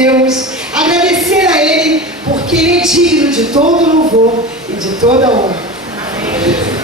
Deus, agradecer a Ele, porque Ele é digno de todo louvor e de toda honra. Amém.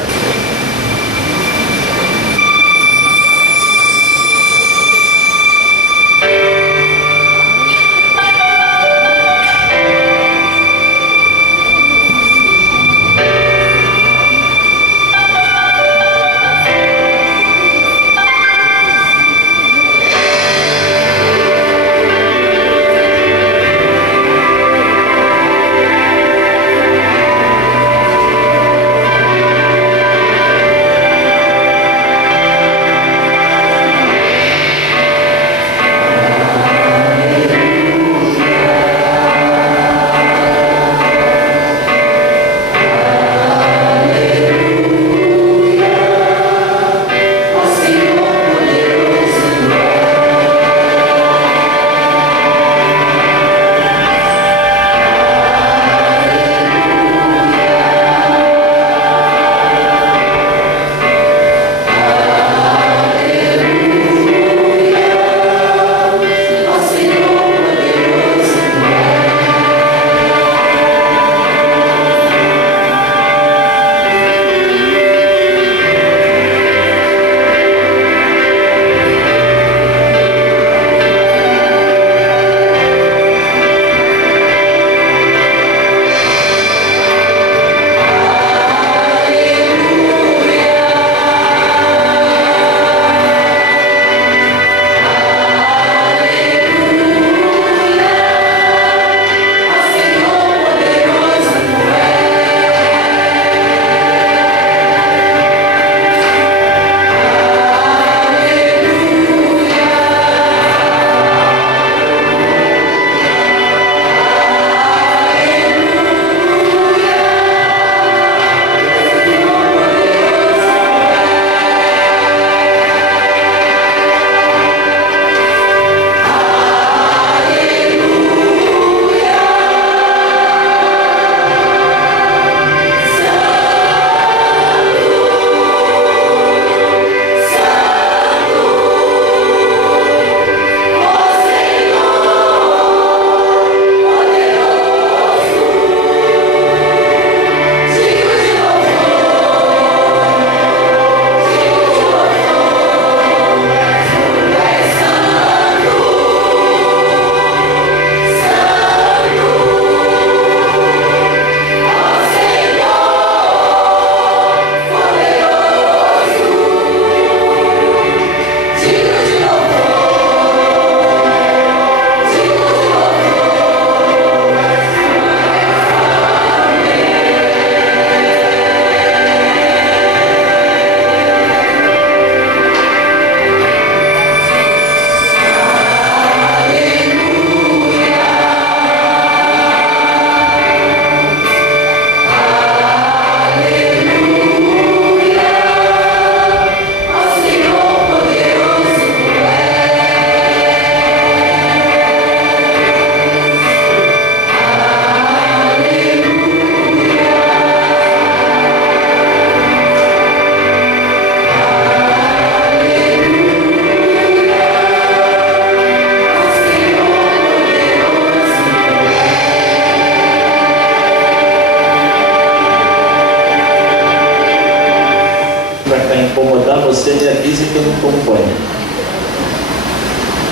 você me avisa que eu não tomo banho.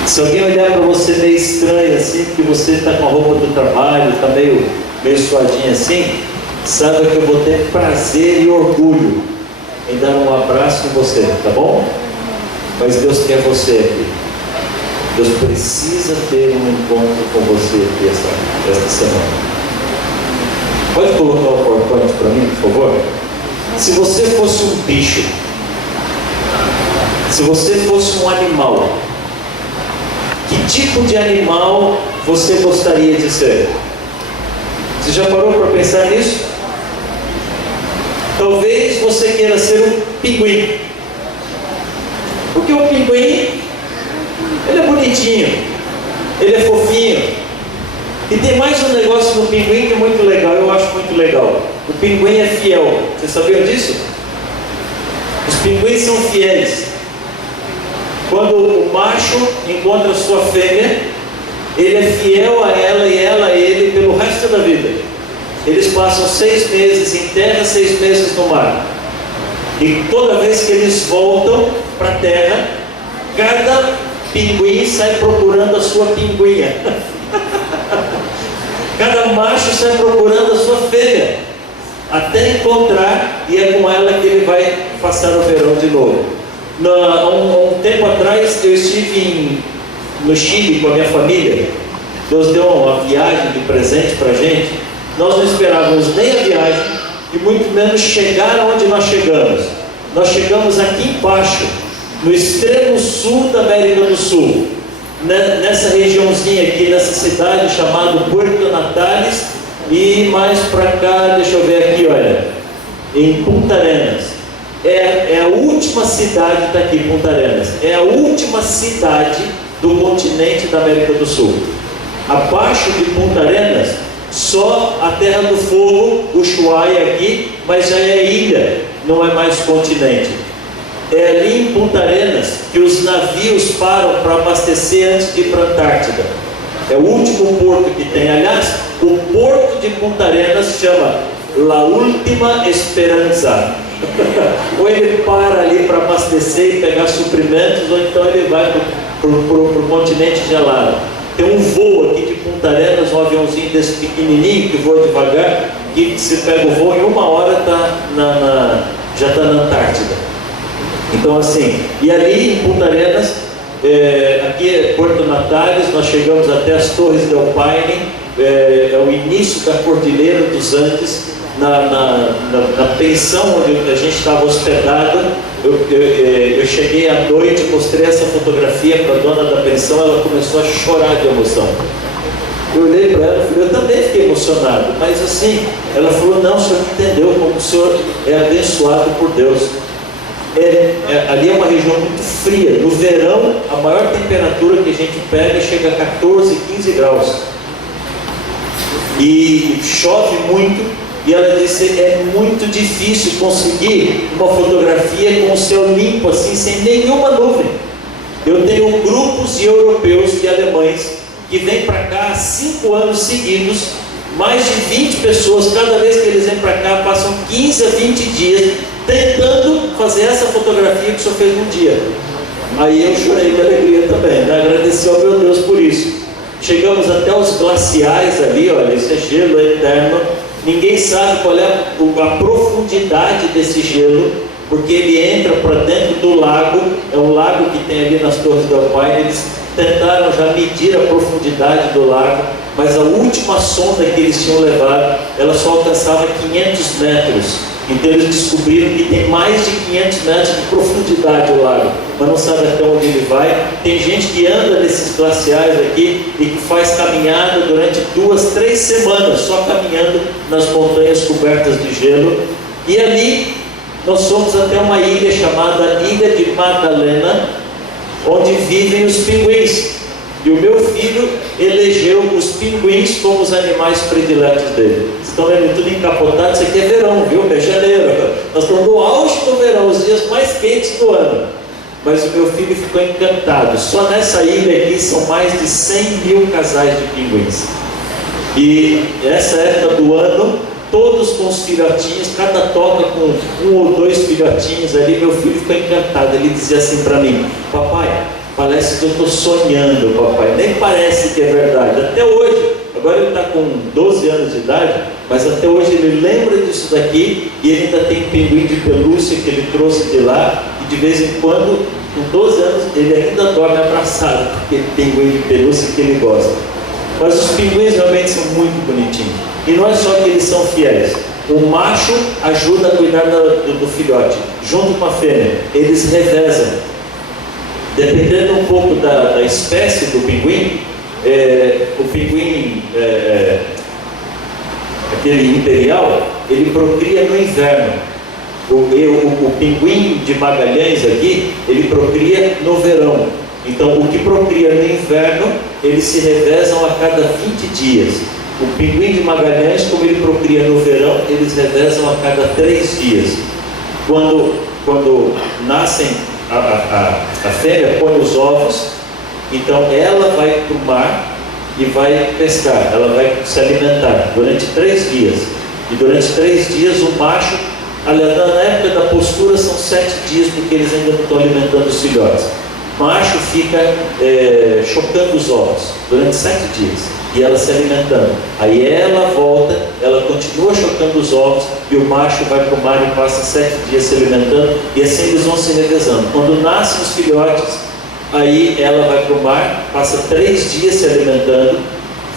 Se alguém olhar para você meio estranho assim, porque você está com a roupa do trabalho, está meio suadinho assim, saiba que eu vou ter prazer e orgulho em dar um abraço em você, tá bom? Mas Deus quer você aqui. Deus precisa ter um encontro com você aqui esta semana. Pode colocar o PowerPoint para mim, por favor? Se você fosse um bicho, se você fosse um animal, que tipo de animal você gostaria de ser? Você já parou para pensar nisso? Talvez você queira ser um pinguim. Porque o pinguim, ele é bonitinho, ele é fofinho. E tem mais um negócio no pinguim que é muito legal, eu acho muito legal. O pinguim é fiel. Vocês sabiam disso? Os pinguins são fiéis. Quando o macho encontra a sua fêmea, ele é fiel a ela e ela a ele pelo resto da vida. Eles passam 6 meses em terra, 6 meses no mar. E toda vez que eles voltam para a terra, cada pinguim sai procurando a sua pinguinha. Cada macho sai procurando a sua fêmea, até encontrar, e é com ela que ele vai passar o verão de novo. Um tempo atrás eu estive no Chile com a minha família. Deus deu uma viagem de presente para a gente. Nós não esperávamos nem a viagem e muito menos chegar onde nós chegamos. Nós chegamos aqui embaixo, no extremo sul da América do Sul, nessa regiãozinha aqui, nessa cidade chamada Puerto Natales, e mais para cá, deixa eu ver aqui, olha, em Punta Arenas. É a última cidade, está aqui, Punta Arenas, é a última cidade do continente da América do Sul. Abaixo de Punta Arenas, só a Terra do Fogo, Ushuaia aqui, mas já é ilha, não é mais continente. É ali em Punta Arenas que os navios param para abastecer antes de ir para a Antártida. É o último porto que tem. Aliás, o porto de Punta Arenas chama La Última Esperança. Ou ele para ali para abastecer e pegar suprimentos, ou então ele vai para o continente gelado. Tem um voo aqui de Punta Arenas, um aviãozinho desse pequenininho que voa devagar, que se pega o voo em 1 hora já está na Antártida. Então assim, e ali em Punta Arenas, aqui é Puerto Natales, nós chegamos até as Torres del Paine, é o início da Cordilheira dos Andes. Na pensão onde a gente estava hospedado, eu cheguei à noite, mostrei essa fotografia para a dona da pensão, ela começou a chorar de emoção. Eu olhei para ela e falei, eu também fiquei emocionado, mas assim, ela falou, não, o senhor não entendeu como o senhor é abençoado por Deus. Ali é uma região muito fria. No verão, a maior temperatura que a gente pega chega a 14, 15 graus. E chove muito. E ela disse, é muito difícil conseguir uma fotografia com o céu limpo assim, sem nenhuma nuvem. Eu tenho grupos de europeus e alemães que vêm para cá há 5 anos seguidos, mais de 20 pessoas, cada vez que eles vêm para cá, passam 15 a 20 dias tentando fazer essa fotografia que o senhor fez num dia. Aí eu chorei de alegria também, né? Agradeci ao meu Deus por isso. Chegamos até os glaciais ali, olha, isso é gelo eterno. Ninguém sabe qual é a profundidade desse gelo, porque ele entra para dentro do lago. É um lago que tem ali nas Torres del Paine. Eles tentaram já medir a profundidade do lago, mas a última sonda que eles tinham levado, ela só alcançava 500 metros. Então eles descobriram que tem mais de 500 metros de profundidade o lago, mas não sabe até onde ele vai. Tem gente que anda nesses glaciais aqui e que faz caminhada durante 2, 3 semanas, só caminhando nas montanhas cobertas de gelo. E ali nós fomos até uma ilha chamada Ilha de Madalena, onde vivem os pinguins. E o meu filho elegeu os pinguins como os animais prediletos dele. Vocês estão vendo tudo encapotado? Isso aqui é verão, viu? É janeiro. Nós estamos no auge do verão, os dias mais quentes do ano. Mas o meu filho ficou encantado. Só nessa ilha aqui são mais de 100 mil casais de pinguins. E essa época do ano, todos com os filhotinhos, cada toca com 1 ou 2 filhotinhos ali. Meu filho ficou encantado. Ele dizia assim para mim, papai, parece que eu estou sonhando, papai. Nem parece que é verdade. Até hoje, agora ele está com 12 anos de idade, mas até hoje ele lembra disso daqui, e ele ainda tem pinguim de pelúcia que ele trouxe de lá, e de vez em quando, com 12 anos, ele ainda dorme abraçado, porque tem pinguim de pelúcia que ele gosta. Mas os pinguins realmente são muito bonitinhos. E não é só que eles são fiéis. O macho ajuda a cuidar do filhote, junto com a fêmea. Eles revezam. Dependendo um pouco da espécie do pinguim, o pinguim, aquele imperial, ele procria no inverno. O pinguim de Magalhães aqui, ele procria no verão. Então, o que procria no inverno, eles se revezam a cada 20 dias. O pinguim de Magalhães, como ele procria no verão, eles revezam a cada 3 dias. Quando nascem, a fêmea põe os ovos, então ela vai para o mar e vai pescar, ela vai se alimentar durante 3 dias. E durante 3 dias o macho, aliás, na época da postura são 7 dias, porque eles ainda não estão alimentando os filhotes. O macho fica chocando os ovos durante 7 dias e ela se alimentando. Aí ela volta, ela continua chocando os ovos e o macho vai para o mar e passa 7 dias se alimentando, e assim eles vão se revezando. Quando nascem os filhotes, aí ela vai para o mar, passa 3 dias se alimentando,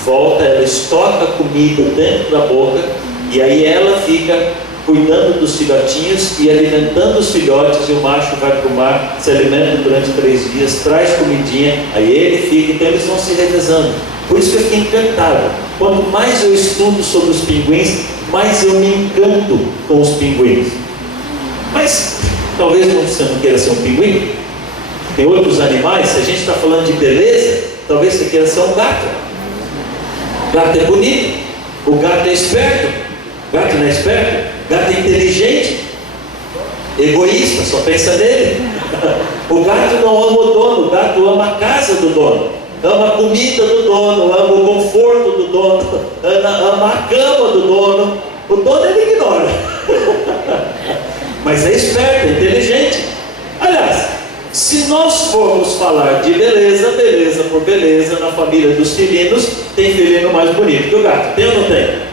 volta, ela estoca a comida dentro da boca, e aí ela fica cuidando dos filhotinhos e alimentando os filhotes, e o macho vai para o mar, se alimenta durante 3 dias, traz comidinha, aí ele fica, então eles vão se revezando. Por isso que eu fiquei encantado. Quanto mais eu estudo sobre os pinguins, mais eu me encanto com os pinguins. Mas talvez você não queira ser um pinguim. Tem outros animais. Se a gente está falando de beleza, talvez você queira ser um gato. O gato é bonito, o gato é esperto. O gato não é esperto, o gato é inteligente, egoísta, só pensa nele. O gato não ama o dono, o gato ama a casa do dono, ama a comida do dono, ama o conforto do dono, ama a cama do dono. O dono ele ignora. Mas é esperto, é inteligente. Aliás, se nós formos falar de beleza, beleza por beleza, na família dos felinos, tem felino mais bonito que o gato. Tem ou não tem?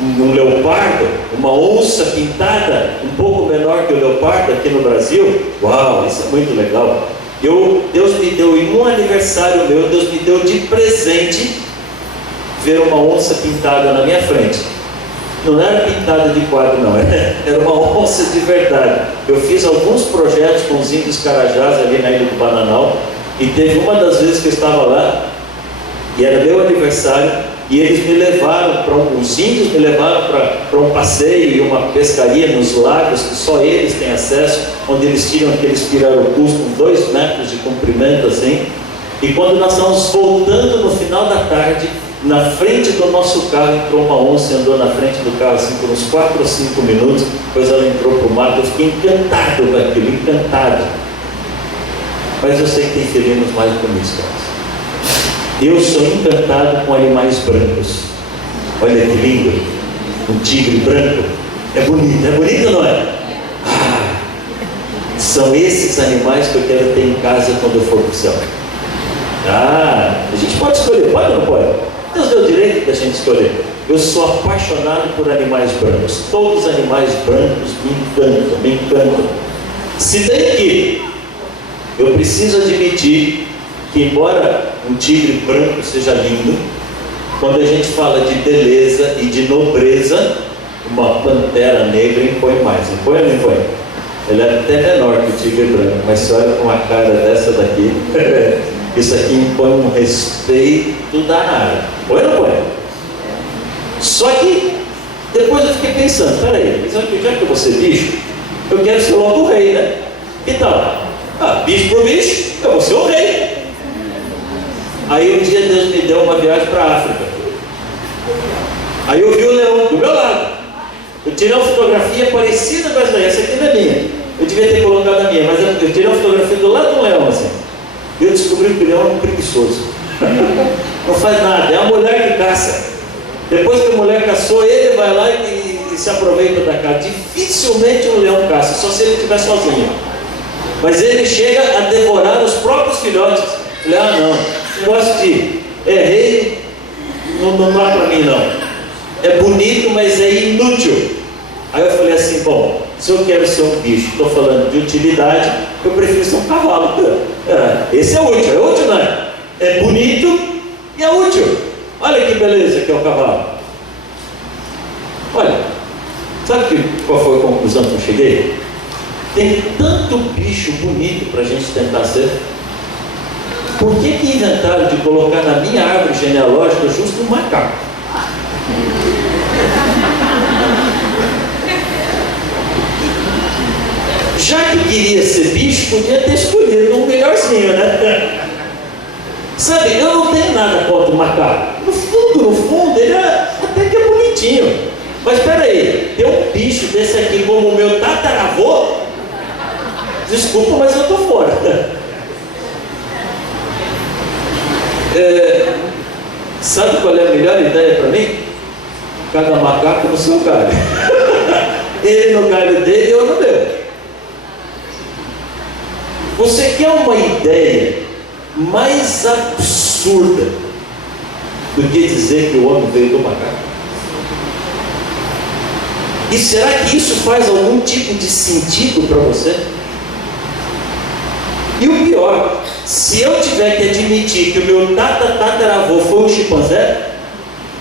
Um leopardo, uma onça pintada, um pouco menor que o leopardo aqui no Brasil. Uau, isso é muito legal. Deus me deu, em um aniversário meu, Deus me deu de presente ver uma onça pintada na minha frente. Não era pintada de quadro, não, era uma onça de verdade. Eu fiz alguns projetos com os índios Carajás ali na Ilha do Bananal, e teve uma das vezes que eu estava lá, e era meu aniversário, e eles me levaram os índios me levaram para um passeio e uma pescaria nos lagos, que só eles têm acesso, onde eles tiram aqueles pirarucus com 2 metros de comprimento assim. E quando nós estávamos voltando no final da tarde, na frente do nosso carro entrou uma onça e andou na frente do carro assim por uns 4 ou 5 minutos, depois ela entrou para o mato. Eu fiquei encantado com aquilo, encantado. Mas eu sei que tem felinos mais bonitos, cara. Eu sou encantado com animais brancos. Olha que lindo, um tigre branco. É bonito ou não é? São esses animais que eu quero ter em casa quando eu for para o céu. A gente pode escolher, pode ou não pode? Deus deu o direito da gente escolher. Eu sou apaixonado por animais brancos. Todos os animais brancos me encantam. Se bem que eu preciso admitir que, embora um tigre branco seja lindo, quando a gente fala de beleza e de nobreza, uma pantera negra impõe mais. Impõe ou não impõe? Ele é até menor que o tigre branco, mas se olha com uma cara dessa daqui, isso aqui impõe um respeito danado. Põe ou não põe? Só que depois eu fiquei pensando, peraí, já que eu vou ser bicho, eu quero ser logo o rei, né? Então, bicho por bicho, eu vou ser o rei. Aí um dia Deus me deu uma viagem para a África. Aí eu vi o leão do meu lado. Eu tirei uma fotografia parecida com essa daí. Essa aqui não é minha. Eu devia ter colocado a minha, mas eu tirei uma fotografia do lado do leão assim. E eu descobri que o leão é um preguiçoso. Não faz nada, é a mulher que caça. Depois que a mulher caçou, ele vai lá e se aproveita da caça. Dificilmente um leão caça, só se ele estiver sozinho. Mas ele chega a devorar os próprios filhotes. Eu falei, não gosto de rei, não dá para mim não. É bonito, mas é inútil. Aí eu falei assim, bom, se eu quero ser um bicho, estou falando de utilidade, eu prefiro ser um cavalo. Esse é útil, não é? É bonito e é útil. Olha que beleza que é o cavalo. Olha, sabe qual foi a conclusão que eu cheguei? Tem tanto bicho bonito para a gente tentar ser. Por que inventaram de colocar na minha árvore genealógica justo um macaco? Já que queria ser bicho, podia ter escolhido um melhorzinho, né? Sabe, eu não tenho nada contra o macaco. No fundo, ele até que é bonitinho. Mas espera aí, ter um bicho desse aqui como o meu tataravô? Desculpa, mas eu tô fora. Sabe qual é a melhor ideia para mim? Cada macaco no seu galho. Ele no galho dele e eu no meu. Você quer uma ideia mais absurda do que dizer que o homem veio do macaco? E será que isso faz algum tipo de sentido para você? E o pior, se eu tiver que admitir que o meu tataravô foi um chimpanzé,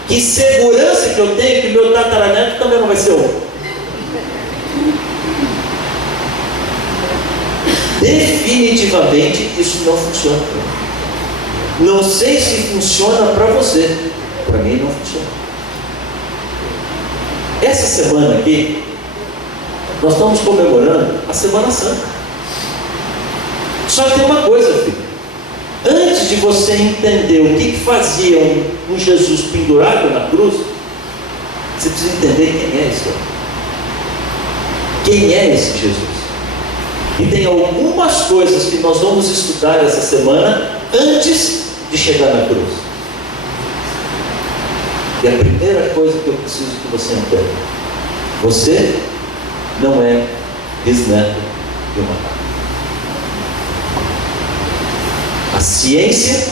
que segurança que eu tenho que o meu tataraneto também não vai ser um? Definitivamente isso não funciona. Não sei se funciona para você, para mim não funciona. Essa semana aqui, nós estamos comemorando a Semana Santa. Só que tem uma coisa, filho. Antes de você entender o que fazia um Jesus pendurado na cruz, você precisa entender quem é esse homem. Quem é esse Jesus? E tem algumas coisas que nós vamos estudar essa semana antes de chegar na cruz. E a primeira coisa que eu preciso que você entenda: você não é bisneto de uma macaco. A ciência,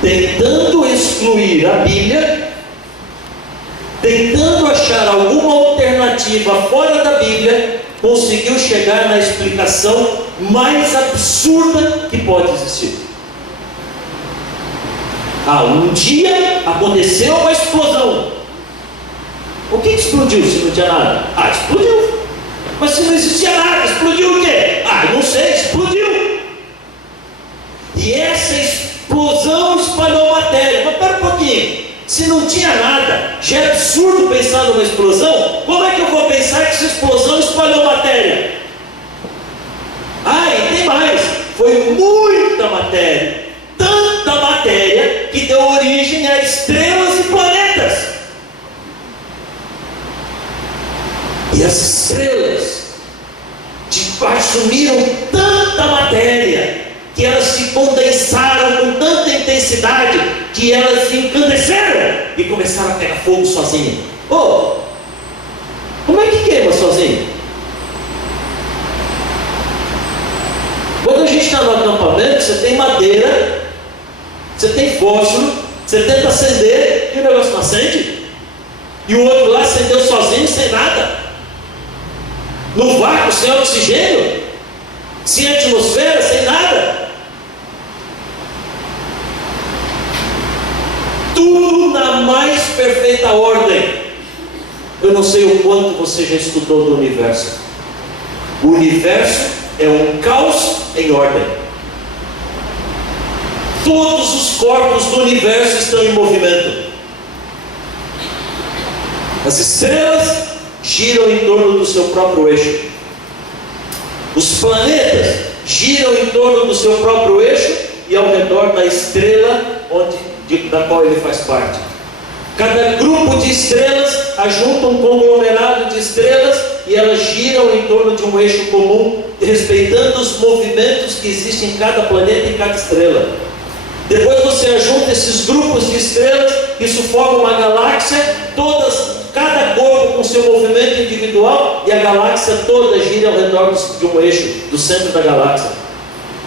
tentando excluir a Bíblia, tentando achar alguma alternativa fora da Bíblia, conseguiu chegar na explicação mais absurda que pode existir. Um dia aconteceu uma explosão. O que explodiu se não tinha nada? Explodiu. Mas se não existia nada, explodiu o quê? Não sei, explodiu. E essa explosão espalhou matéria. Mas pera um pouquinho, se não tinha nada, já é absurdo pensar numa explosão. Como é que eu vou pensar que essa explosão espalhou matéria? E tem mais, foi muita matéria. Tanta matéria que deu origem a estrelas e planetas. E as estrelas assumiram tanta matéria que elas se condensaram com tanta intensidade que elas se encandeceram e começaram a pegar fogo sozinhas. Como é que queima sozinho? Quando a gente está no acampamento, você tem madeira, você tem fósforo, você tenta acender e o negócio não acende. E o outro lá acendeu sozinho, sem nada. No vácuo, sem oxigênio, sem atmosfera, sem nada. Tudo na mais perfeita ordem. Eu não sei o quanto você já estudou do universo. O universo é um caos em ordem. Todos os corpos do universo estão em movimento. As estrelas giram em torno do seu próprio eixo. Os planetas giram em torno do seu próprio eixo e ao redor da estrela da qual ele faz parte. Cada grupo de estrelas ajunta um conglomerado de estrelas e elas giram em torno de um eixo comum, respeitando os movimentos que existem em cada planeta e cada estrela. Depois você ajunta esses grupos de estrelas, isso forma uma galáxia, cada corpo com seu movimento individual, e a galáxia toda gira ao redor de um eixo, do centro da galáxia.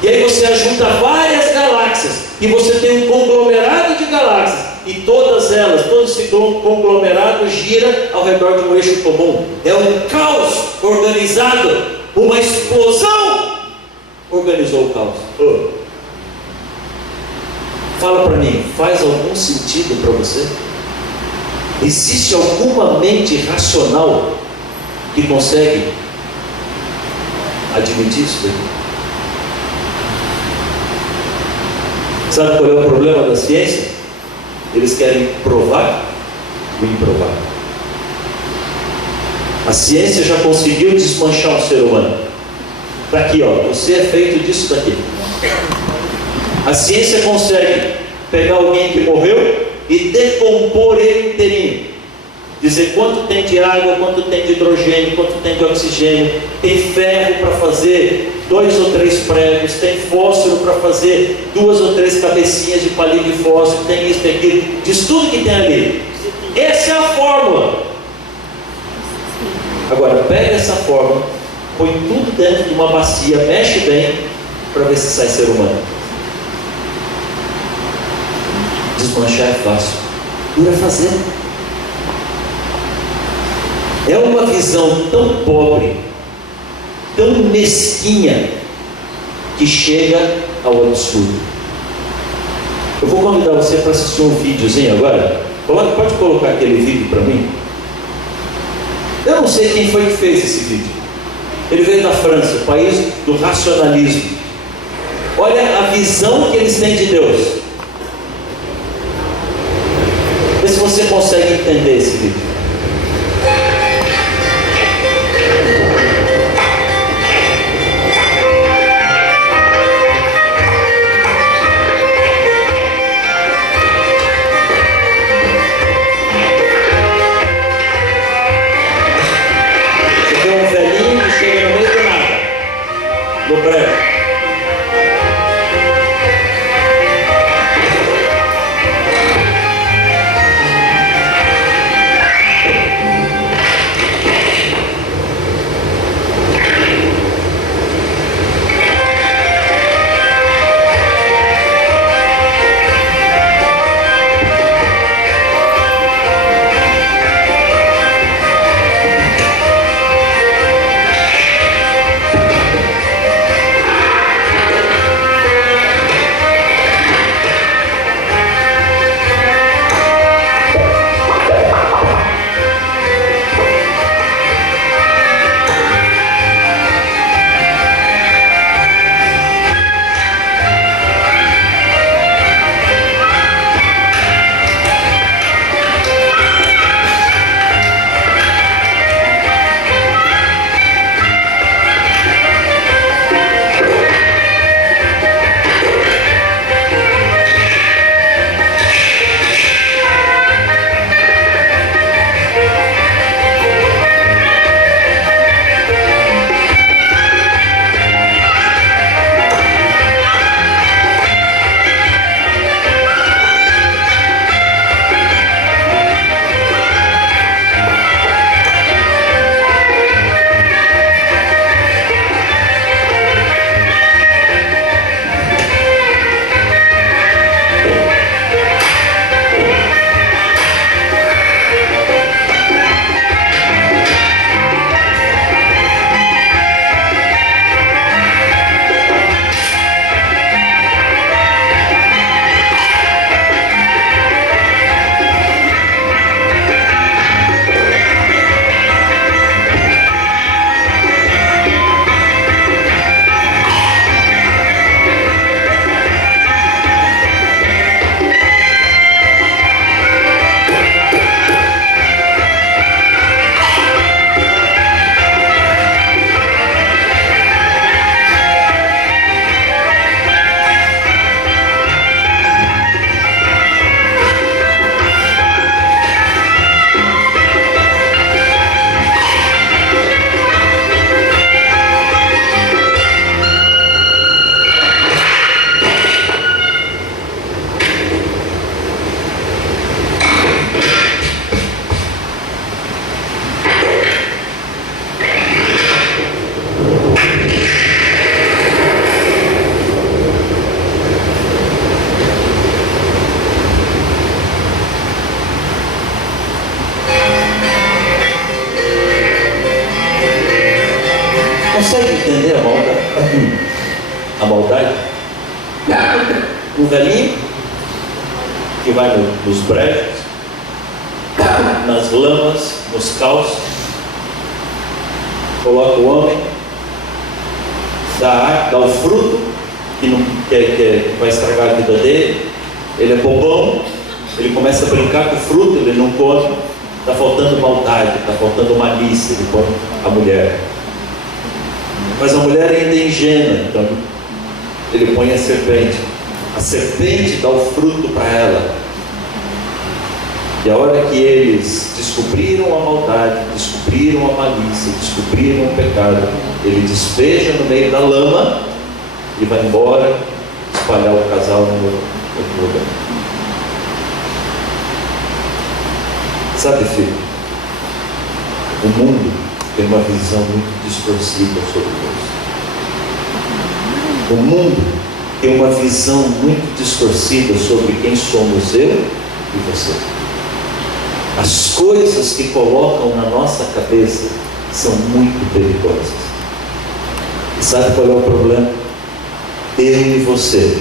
E aí você ajunta várias galáxias, e você tem um conglomerado de galáxias, e todas elas, todo esse conglomerado gira ao redor de um eixo comum. É um caos organizado. Uma explosão organizou o caos. Fala para mim, faz algum sentido para você? Existe alguma mente racional que consegue admitir isso daí? Sabe qual é o problema da ciência? Eles querem provar o improvável. A ciência já conseguiu desmanchar o ser humano. Está aqui, você é feito disso daqui. A ciência consegue pegar alguém que morreu e decompor ele inteirinho. dizer quanto tem de água, quanto tem de hidrogênio, quanto tem de oxigênio, tem ferro para fazer 2 ou 3 pregos, tem fósforo para fazer 2 ou 3 cabecinhas de palito de fósforo, tem isso, tem aquilo, diz tudo que tem ali. Essa é a fórmula. Agora pega essa fórmula, põe tudo dentro de uma bacia, mexe bem, para ver se sai ser humano. Desmanchar é fácil, dura fazer. É uma visão tão pobre, tão mesquinha, que chega ao absurdo. Eu vou convidar você para assistir um videozinho agora. Pode colocar aquele vídeo para mim? Eu não sei quem foi que fez esse vídeo. Ele veio da França, o país do racionalismo. Olha a visão que eles têm de Deus. Vê se você consegue entender esse vídeo. Consegue entender a maldade? A maldade? O velhinho que vai nos brejos, nas lamas, nos caos, coloca o homem, dá o fruto que vai estragar a vida dele. Ele é bobão, ele começa a brincar com o fruto, ele não come. Está faltando maldade, está faltando malícia, ele põe a mulher. Mas a mulher ainda é ingênua, então ele põe a serpente. A serpente dá o fruto para ela. E a hora que eles descobriram a maldade, descobriram a malícia, descobriram o pecado, ele despeja no meio da lama e vai embora espalhar o casal no outro lugar. Sabe, filho, o mundo tem uma visão muito distorcida sobre Deus. O mundo tem uma visão muito distorcida sobre quem somos eu e você. As coisas que colocam na nossa cabeça são muito perigosas. E sabe qual é o problema? Eu e você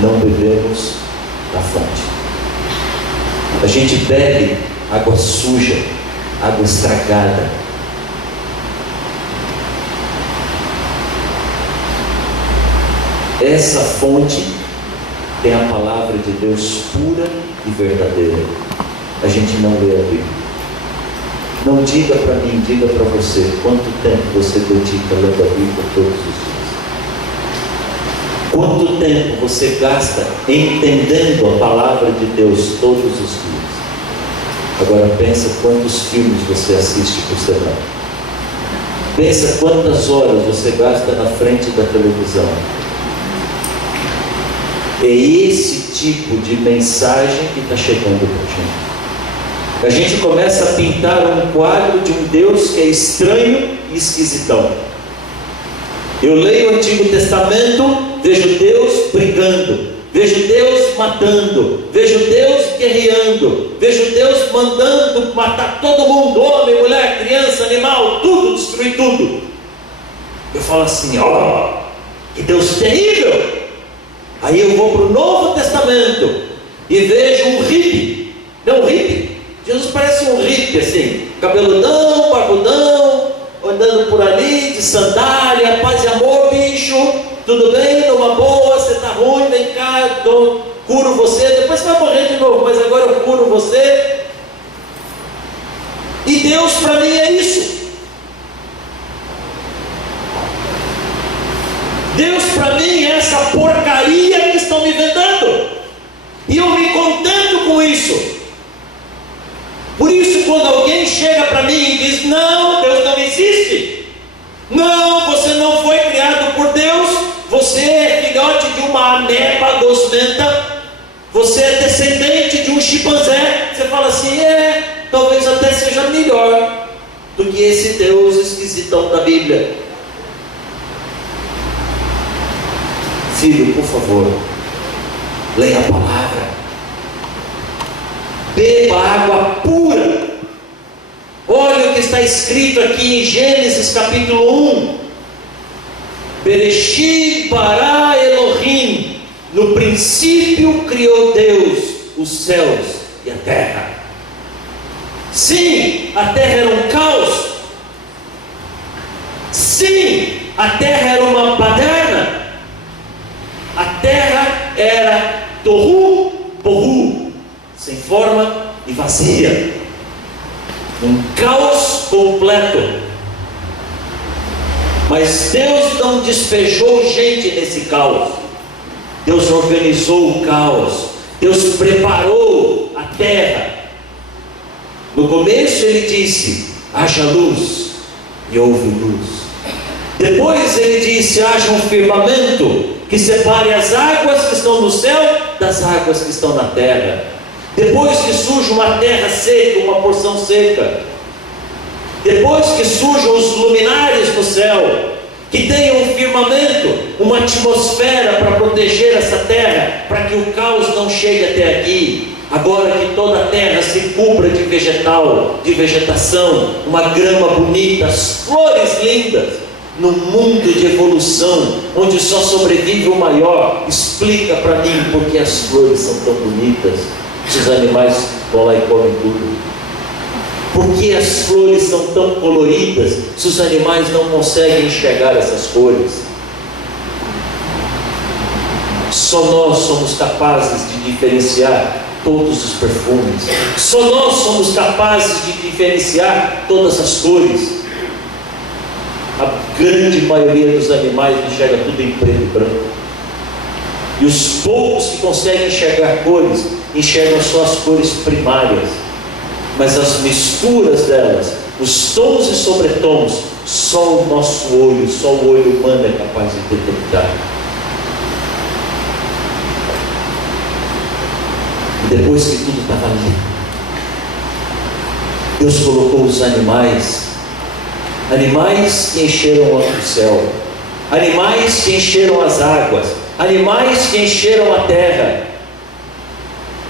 não bebemos da fonte. A gente bebe água suja, água estragada. Essa fonte tem a palavra de Deus pura e verdadeira. A gente não lê a Bíblia. Não diga para mim, diga para você, quanto tempo você dedica lendo a Bíblia todos os dias? Quanto tempo você gasta entendendo a palavra de Deus todos os dias? Agora pensa quantos filmes você assiste por semana. Pensa quantas horas você gasta na frente da televisão. É esse tipo de mensagem que está chegando para a gente. A gente começa a pintar um quadro de um Deus que é estranho e esquisitão. Eu leio o Antigo Testamento, vejo Deus brigando, vejo Deus matando, vejo Deus guerreando, vejo Deus mandando matar todo mundo, homem, mulher, criança, animal, tudo, destruir tudo. Eu falo assim, ó, que Deus terrível. Aí eu vou para o Novo Testamento e vejo um hippie. Não, um hippie. Jesus parece um hippie assim, cabeludão, barbudão, andando por ali, de sandália, paz e amor, bicho, tudo bem, numa boa, você está ruim, vem cá, curo você, depois você vai morrer de novo, mas agora eu curo você. E Deus para mim é isso. Deus para mim é essa porcaria que estão me vendendo, e eu me contento com isso. Por isso, quando alguém chega para mim e diz, não, Deus não existe, não, você não foi criado por Deus, você é filhote de uma ameba gosmenta, você é descendente de um chimpanzé, você fala assim, talvez até seja melhor do que esse Deus esquisitão da Bíblia. Filho, por favor, leia a palavra. Beba água pura. Olha o que está escrito aqui em Gênesis capítulo 1. Bereshit bara Elohim. No princípio criou Deus os céus e a terra. Sim, a terra era um caos. Sim, a terra era uma baderna. A terra era tohu bohu, sem forma e vazia, um caos completo. Mas Deus não despejou gente nesse caos. Deus organizou o caos. Deus preparou a terra. No começo ele disse, haja luz, e houve luz. Depois ele disse, haja um firmamento que separe as águas que estão no céu das águas que estão na terra. Depois que surge uma terra seca, uma porção seca. Depois que surjam os luminares no céu, que tenha um firmamento, uma atmosfera para proteger essa terra, para que o caos não chegue até aqui. Agora que toda a terra se cubra de vegetal, de vegetação, uma grama bonita, as flores lindas. No mundo de evolução, onde só sobrevive o maior, explica para mim por que as flores são tão bonitas, se os animais vão lá e comem tudo. Por que as flores são tão coloridas, se os animais não conseguem enxergar essas cores? Só nós somos capazes de diferenciar todos os perfumes. Só nós somos capazes de diferenciar todas as cores. A grande maioria dos animais enxerga tudo em preto e branco. E os poucos que conseguem enxergar cores enxergam só as cores primárias, mas as misturas delas, os tons e sobretons, só o nosso olho, só o olho humano é capaz de detectar. E depois que tudo estava ali, Deus colocou os animais que encheram o céu, animais que encheram as águas, animais que encheram a terra.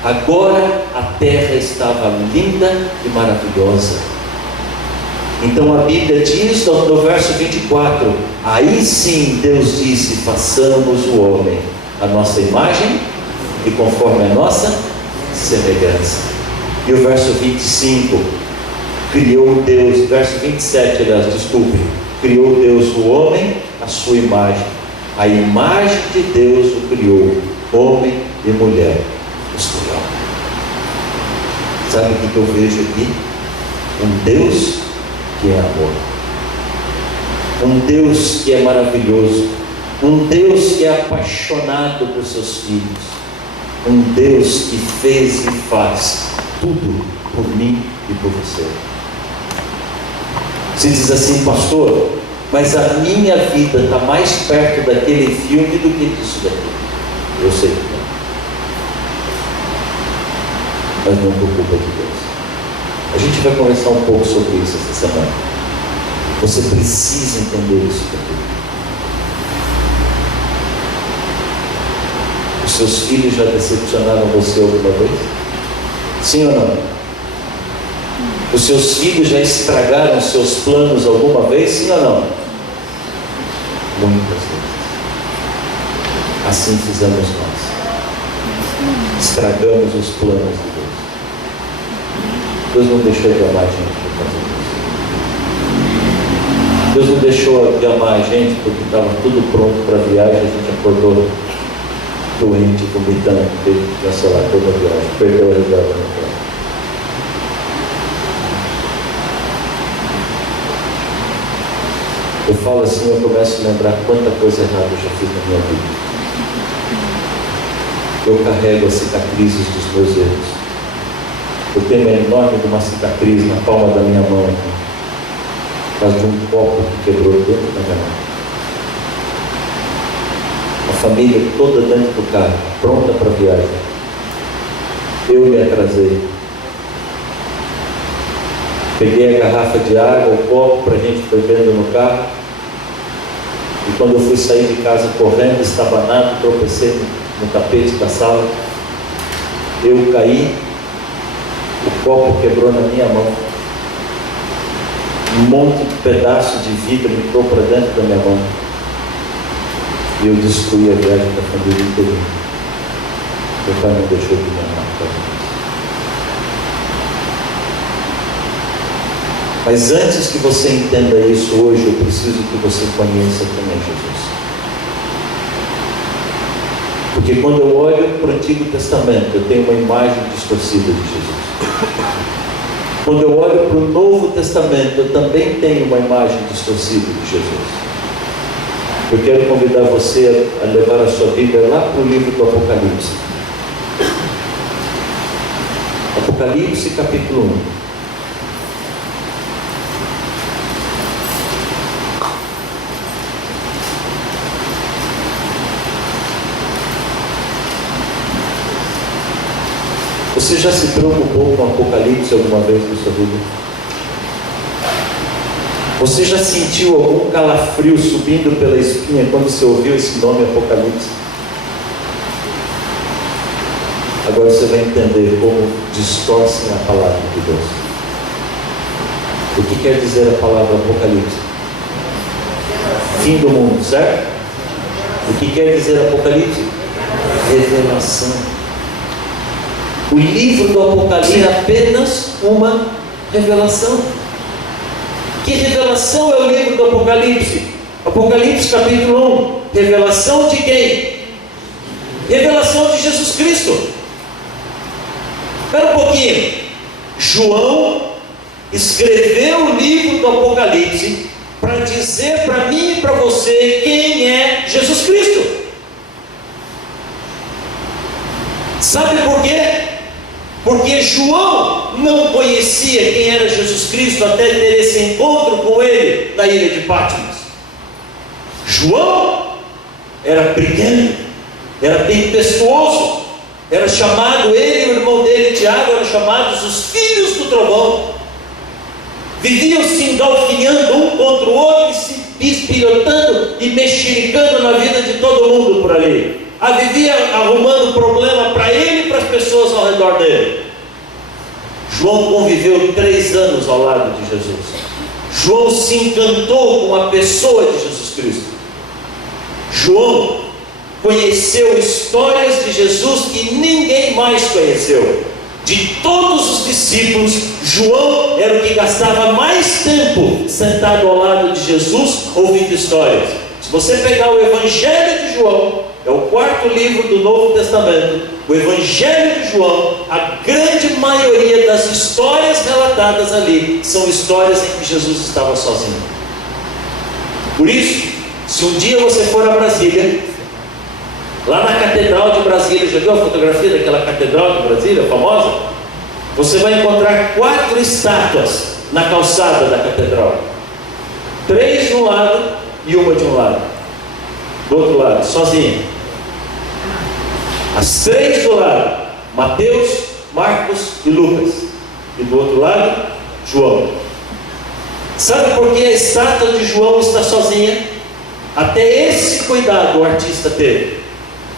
Agora a terra estava linda e maravilhosa. Então a Bíblia diz no verso 24: aí sim Deus disse: façamos o homem a nossa imagem e conforme a nossa semelhança. E o verso 25: criou Deus, verso 27, aliás, desculpe, criou Deus o homem à sua imagem, a imagem de Deus o criou, homem e mulher os criou. Sabe o que eu vejo aqui? Um Deus que é amor, um Deus que é maravilhoso, um Deus que é apaixonado por seus filhos, um Deus que fez e faz tudo por mim e por você. Você diz assim: pastor, mas a minha vida está mais perto daquele filme do que disso daqui. Eu sei que não, mas não por culpa de Deus. A gente vai conversar um pouco sobre isso essa semana. Você precisa entender isso daqui. Os seus filhos já decepcionaram você alguma vez? Sim ou não? Os seus filhos já estragaram os seus planos alguma vez? Sim ou não? Muitas vezes. Assim fizemos nós. Estragamos os planos de Deus. Deus não deixou de amar a gente por causa disso. Deus não deixou de amar a gente porque estava tudo pronto para a viagem, a gente acordou doente, vomitando, teve que cancelar toda a viagem, perdeu a reserva no plano. Eu falo assim, eu começo a lembrar quanta coisa errada eu já fiz na minha vida. Eu carrego as cicatrizes dos meus erros. Eu tenho uma enorme cicatriz na palma da minha mão aqui, por causa de um copo que quebrou dentro da minha mão. A família toda dentro do carro, pronta para a viagem. Eu me atrasei. Peguei a garrafa de água, o copo para a gente bebendo no carro. E quando eu fui sair de casa correndo, estabanado, tropecei no tapete da sala. Eu caí, o copo quebrou na minha mão. Um monte de pedaço de vidro entrou para dentro da minha mão. E eu destruí a viagem da família inteira. Meu pai não deixou de me amar por causa disso. Mas antes que você entenda isso hoje, eu preciso que você conheça quem é Jesus. Porque quando eu olho para o Antigo Testamento, eu tenho uma imagem distorcida de Jesus. Quando eu olho para o Novo Testamento, eu também tenho uma imagem distorcida de Jesus. Eu quero convidar você a levar a sua Bíblia lá para o livro do Apocalipse. Apocalipse capítulo 1. Você já se preocupou com o Apocalipse alguma vez na sua vida? Você já sentiu algum calafrio subindo pela espinha quando você ouviu esse nome Apocalipse? Agora você vai entender como distorcem a palavra de Deus. O que quer dizer a palavra Apocalipse? Fim do mundo, certo? O que quer dizer Apocalipse? Revelação. O livro do Apocalipse é apenas uma revelação. Que revelação é o livro do Apocalipse? Apocalipse capítulo 1. Revelação de quem? Revelação de Jesus Cristo. Espera um pouquinho. João escreveu o livro do Apocalipse para dizer para mim e para você quem é Jesus Cristo. Sabe por quê? Porque João não conhecia quem era Jesus Cristo até ter esse encontro com ele na ilha de Patmos. João era briguento, era tempestuoso, era chamado, ele e o irmão dele, Tiago, eram chamados os filhos do trovão. Viviam se engalfinhando um contra o outro, e se espilhotando e mexericando na vida de todo mundo por ali. Vivia arrumando problema para ele e para as pessoas ao redor dele. João conviveu 3 anos ao lado de Jesus. João se encantou com a pessoa de Jesus Cristo. João conheceu histórias de Jesus que ninguém mais conheceu. De todos os discípulos, João era o que gastava mais tempo sentado ao lado de Jesus, ouvindo histórias. Se você pegar o Evangelho de João, é o 4º livro do Novo Testamento, o Evangelho de João, a grande maioria das histórias relatadas ali são histórias em que Jesus estava sozinho. Por isso, se um dia você for a Brasília, lá na Catedral de Brasília, já viu a fotografia daquela Catedral de Brasília, famosa? Você vai encontrar 4 estátuas na calçada da Catedral. 3 de um lado e uma de um lado. Do outro lado, sozinha. As 3 do lado, Mateus, Marcos e Lucas. E do outro lado, João. Sabe por que a estátua de João está sozinha? Até esse cuidado o artista teve.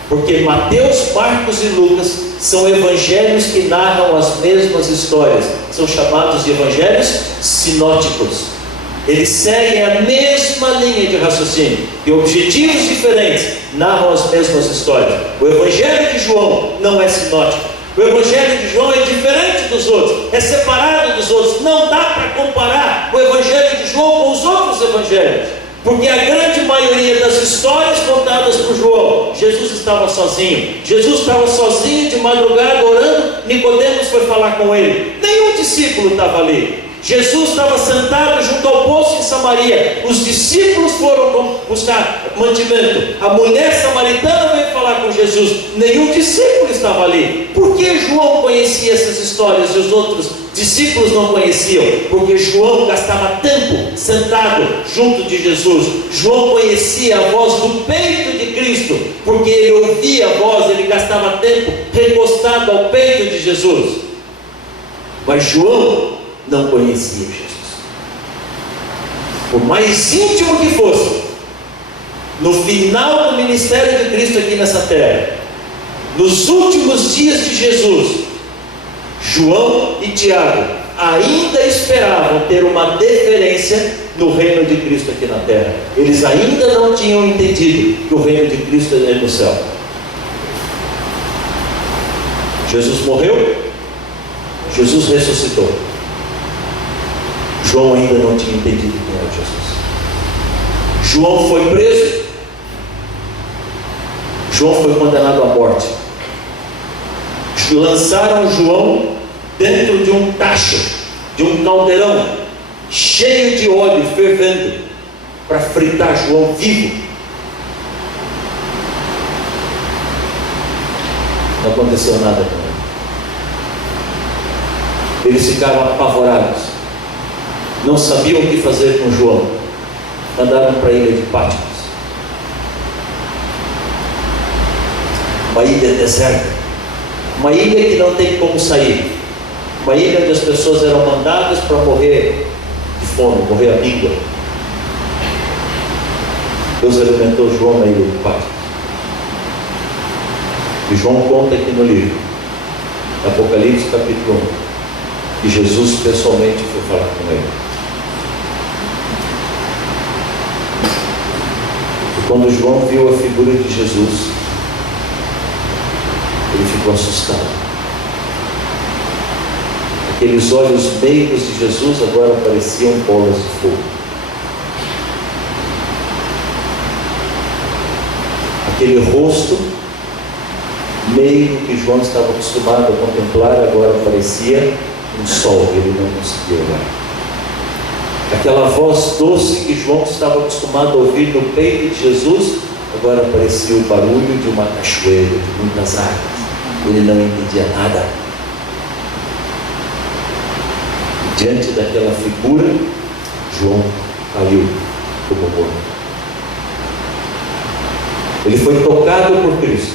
Porque Mateus, Marcos e Lucas são evangelhos que narram as mesmas histórias. São chamados de evangelhos sinóticos. Eles seguem a mesma linha de raciocínio, de objetivos diferentes, narram as mesmas histórias. O Evangelho de João não é sinótico. O Evangelho de João é diferente dos outros, é separado dos outros. Não dá para comparar o Evangelho de João com os outros evangelhos, porque a grande maioria das histórias contadas por João, Jesus estava sozinho. Jesus estava sozinho de madrugada orando. Nicodemos foi falar com ele. Nenhum discípulo estava ali. Jesus estava sentado junto ao poço em Samaria. Os discípulos foram buscar mantimento. A mulher samaritana veio falar com Jesus. Nenhum discípulo estava ali. Por que João conhecia essas histórias e os outros discípulos não conheciam? Porque João gastava tempo sentado junto de Jesus. João conhecia a voz do peito de Cristo, porque ele ouvia a voz, ele gastava tempo recostado ao peito de Jesus. Mas João não conhecia Jesus. Por mais íntimo que fosse, no final do ministério de Cristo aqui nessa terra, nos últimos dias de Jesus, João e Tiago ainda esperavam ter uma deferência no reino de Cristo aqui na terra. Eles ainda não tinham entendido que o reino de Cristo é no céu. Jesus morreu, Jesus ressuscitou. João ainda não tinha entendido quem era Jesus. João foi preso. João foi condenado à morte. Lançaram João dentro de um tacho, de um caldeirão, cheio de óleo fervendo, para fritar João vivo. Não aconteceu nada com ele. Eles ficaram apavorados. Não sabiam o que fazer com João. Mandaram para a ilha de Patmos, uma ilha deserta, uma ilha que não tem como sair, uma ilha onde as pessoas eram mandadas para morrer de fome, morrer à míngua. Deus alimentou João na ilha de Patmos. E João conta aqui no livro Apocalipse capítulo 1 que Jesus pessoalmente foi falar com ele. Quando João viu a figura de Jesus, ele ficou assustado. Aqueles olhos meigos de Jesus agora pareciam bolas de fogo. Aquele rosto meigo que João estava acostumado a contemplar agora parecia um sol que ele não conseguia olhar. Aquela voz doce que João estava acostumado a ouvir no peito de Jesus, agora parecia o barulho de uma cachoeira, de muitas águas. Ele não entendia nada. Diante daquela figura, João caiu como morto. Ele foi tocado por Cristo.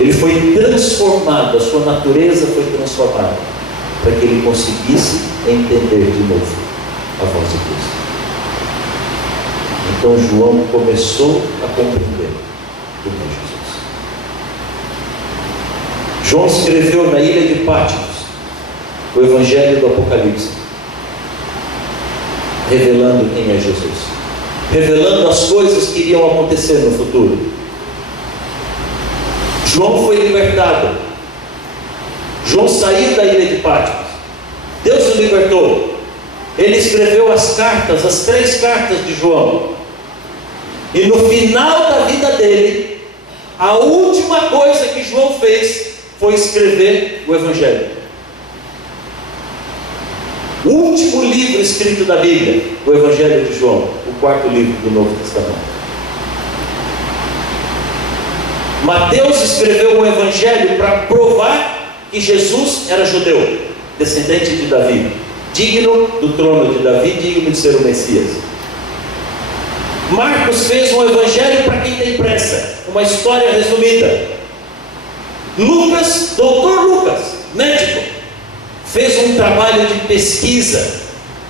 Ele foi transformado, a sua natureza foi transformada, para que ele conseguisse entender de novo a voz de Cristo. Então João começou a compreender quem é Jesus. João escreveu na ilha de Patmos o Evangelho do Apocalipse, revelando quem é Jesus, revelando as coisas que iriam acontecer no futuro. João foi libertado. João saiu da ilha de Patmos. Deus o libertou. Ele escreveu as cartas, as 3 cartas de João. E no final da vida dele, a última coisa que João fez foi escrever o Evangelho. O último livro escrito da Bíblia, o Evangelho de João, o 4º livro do Novo Testamento. Mateus escreveu um Evangelho para provar que Jesus era judeu, descendente de Davi, digno do trono de Davi, digno de ser o Messias. Marcos fez um Evangelho para quem tem pressa, uma história resumida. Lucas, doutor Lucas, médico, fez um trabalho de pesquisa.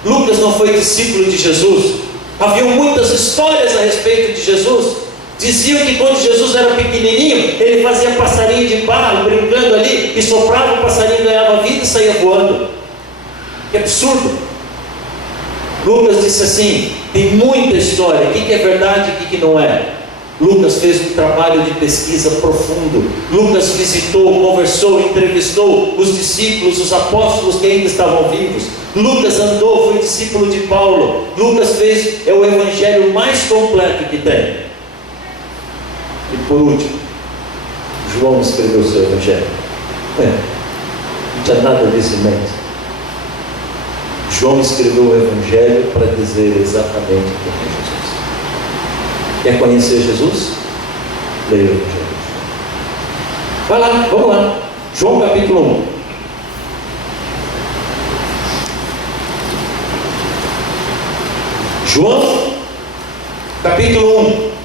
Lucas não foi discípulo de Jesus. Havia muitas histórias a respeito de Jesus. Diziam que quando Jesus era pequenininho, ele fazia passarinho de barro, brincando ali, e soprava, o passarinho ganhava vida e saía voando. Que absurdo! Lucas disse assim: tem muita história, o que é verdade e o que não é. Lucas fez um trabalho de pesquisa profundo. Lucas visitou, conversou, entrevistou os discípulos, os apóstolos que ainda estavam vivos. Lucas andou, foi discípulo de Paulo. Lucas fez o evangelho mais completo que tem. E por último, João escreveu o seu evangelho. Não tinha nada disso em mente. João escreveu o evangelho para dizer exatamente quem é Jesus. Quer conhecer Jesus? Leia o evangelho. Vai lá, vamos lá. João capítulo 1. João capítulo 1.